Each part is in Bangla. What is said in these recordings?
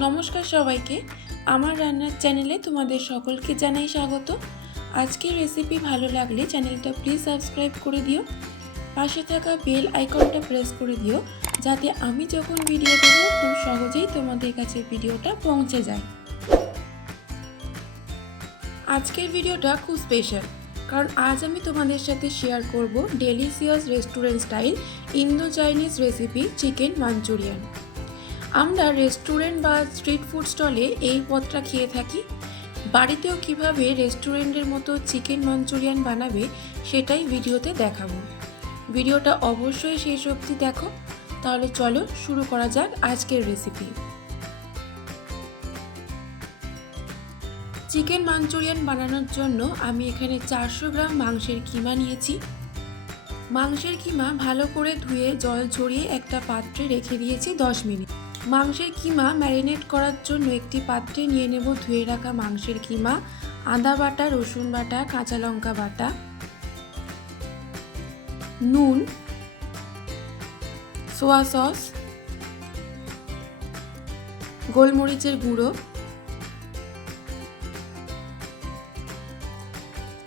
নমস্কার সবাইকে, আমার রান্নার চ্যানেলে তোমাদের সকলকে জানাই স্বাগত। আজকের রেসিপি ভালো লাগলে চ্যানেলটা প্লিজ সাবস্ক্রাইব করে দিও, পাশে থাকা বেল আইকনটা প্রেস করে দিও যাতে আমি যখন ভিডিও দেব খুব সহজেই তোমাদের কাছে ভিডিওটা পৌঁছে যায়। আজকের ভিডিওটা খুব স্পেশাল, কারণ আজ আমি তোমাদের সাথে শেয়ার করব delicious restaurant style Indo Chinese recipe chicken Manchurian. আমরা রেস্টুরেন্ট বা স্ট্রিট ফুড স্টলে এই পদটা খেয়ে থাকি, বাড়িতেও কিভাবে রেস্টুরেন্টের মতো চিকেন মাঞ্চুরিয়ান বানাবে সেটাই ভিডিওতে দেখাবো। ভিডিওটা অবশ্যই শেষ অবধি দেখো। তাহলে চলো শুরু করা যাক আজকের রেসিপি। চিকেন মাঞ্চুরিয়ান বানানোর জন্য আমি এখানে 400 গ্রাম মাংসের কিমা নিয়েছি। মাংসের কিমা ভালো করে ধুয়ে জল ঝরিয়ে একটা পাত্রে রেখে দিয়েছি 10 মিনিট। মাংসের কিমা ম্যারিনেট করার জন্য একটি পাত্রে নিয়ে নেব ধুয়ে রাখা মাংসের কিমা, আদা বাটা, রসুন বাটা, কাঁচা লঙ্কা বাটা, নুন, সোয়া সস, গোলমরিচের গুঁড়ো,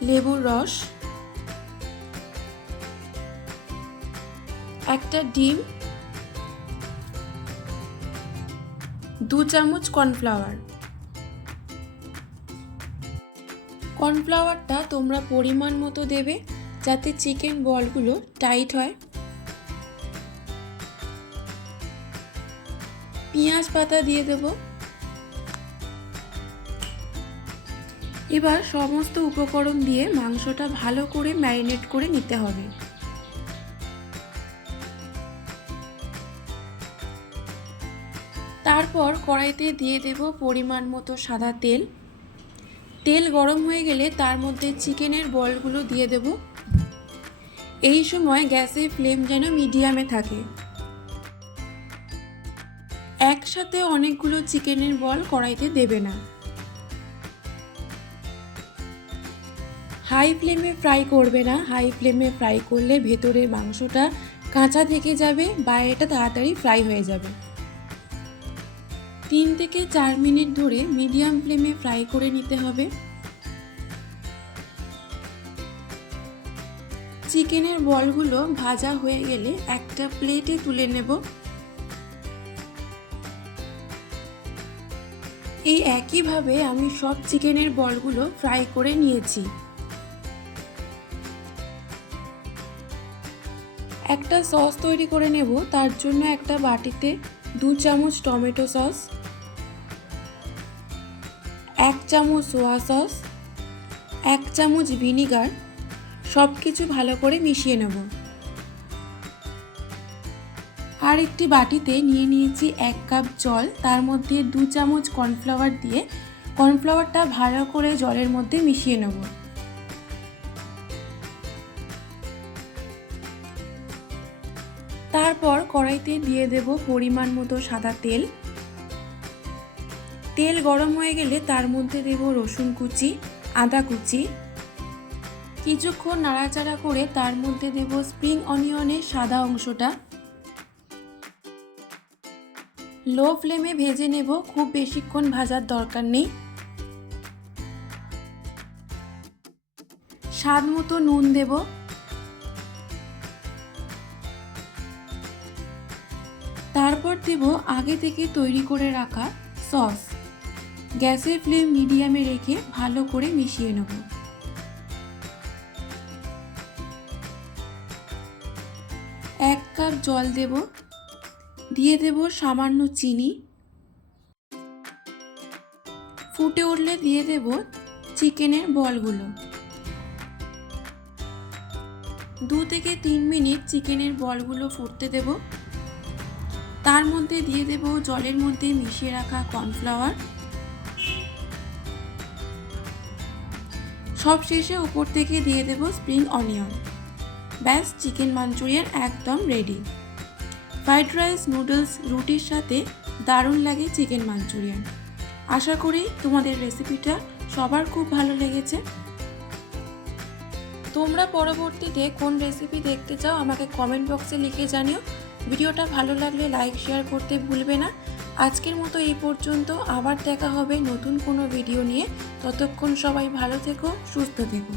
লেবুর রস, একটা ডিম, 2 চামচ কর্নফ্লাওয়ার। কর্নফ্লাওয়ারটা তোমরা পরিমাণ মতো দেবে যাতে চিকেন বলগুলো টাইট হয়। পেঁয়াজ পাতা দিয়ে দেব। এবার সমস্ত উপকরণ দিয়ে মাংসটা ভালো করে ম্যারিনেট করে নিতে হবে। তারপর কড়াইতে দিয়ে দেব পরিমাণ মতো সাদা তেল। তেল গরম হয়ে গেলে তার মধ্যে চিকেনের বলগুলো দিয়ে দেব। এই সময় গ্যাসের ফ্লেম যেন মিডিয়ামে থাকে। একসাথে অনেকগুলো চিকেনের বল কড়াইতে দেবে না। হাই ফ্লেমে ফ্রাই করবে না, হাই ফ্লেমে ফ্রাই করলে ভেতরের মাংসটা কাঁচা থেকে যাবে, বাইরেটা তাড়াতাড়ি ফ্রাই হয়ে যাবে। 3 থেকে 4 মিনিট ধরে মিডিয়াম ফ্লেমে ফ্রাই করে নিতে হবে। চিকেনের বলগুলো ভাজা হয়ে গেলে একটা প্লেটে তুলে নেব। এই একইভাবে আমি সব চিকেনের বলগুলো ফ্রাই করে নিয়েছি। একটা সস তৈরি করে নেব। তার জন্য একটা বাটিতে 2 চামচ টমেটো সস, 1 চামচ সোয়া সস, 1 চামচ ভিনিগার, সব কিছু ভালো করে মিশিয়ে নেব। আর একটি বাটিতে নিয়ে নিয়েছি 1 কাপ জল, তার মধ্যে 2 চামচ কর্নফ্লাওয়ার দিয়ে কর্নফ্লাওয়ারটা ভালো করে জলের মধ্যে মিশিয়ে নেব। তারপর কড়াইতে দিয়ে দেব পরিমাণ মতো সাদা তেল। তেল গরম হয়ে গেলে তার মধ্যে দেব রসুন কুচি, আদা কুচি। কিছুক্ষণ নাড়াচাড়া করে তার মধ্যে দেব স্প্রিং অনিয়নের সাদা অংশটা। লো ফ্লেমে ভেজে নেব, খুব বেশিক্ষণ ভাজার দরকার নেই। স্বাদ মতো নুন দেব। তারপর দেব আগে থেকে তৈরি করে রাখা সস। গ্যাসের ফ্লেম মিডিয়ামে রেখে ভালো করে মিশিয়ে নেব। 1 কাপ জল দেব, দিয়ে দেব সামান্য চিনি। ফুটে উঠলে দিয়ে দেব চিকেনের বলগুলো। 2 থেকে 3 মিনিট চিকেনের বলগুলো ফুটতে দেব। তার মধ্যে দিয়ে দেব জলের মধ্যে মিশিয়ে রাখা কর্নফ্লাওয়ার। সব শেষে উপর থেকে দিয়ে দেব স্প্রিং অনিয়ন। ব্যাস, চিকেন মাঞ্চুরিয়ান একদম রেডি। ফ্রাইড রাইস, নুডলস, রুটির সাথে দারুণ লাগে চিকেন মাঞ্চুরিয়ান। আশা করি তোমাদের রেসিপিটা সবার খুব ভালো লেগেছে। তোমরা পরবর্তীতে কোন রেসিপি দেখতে চাও আমাকে কমেন্ট বক্সে লিখে জানিও। ভিডিওটা ভালো লাগলে লাইক শেয়ার করতে ভুলবে না। আজকের মতো এই পর্যন্ত, আবার দেখা হবে নতুন কোনো ভিডিও নিয়ে। ততক্ষণ সবাই ভালো থেকো, সুস্থ থেকো।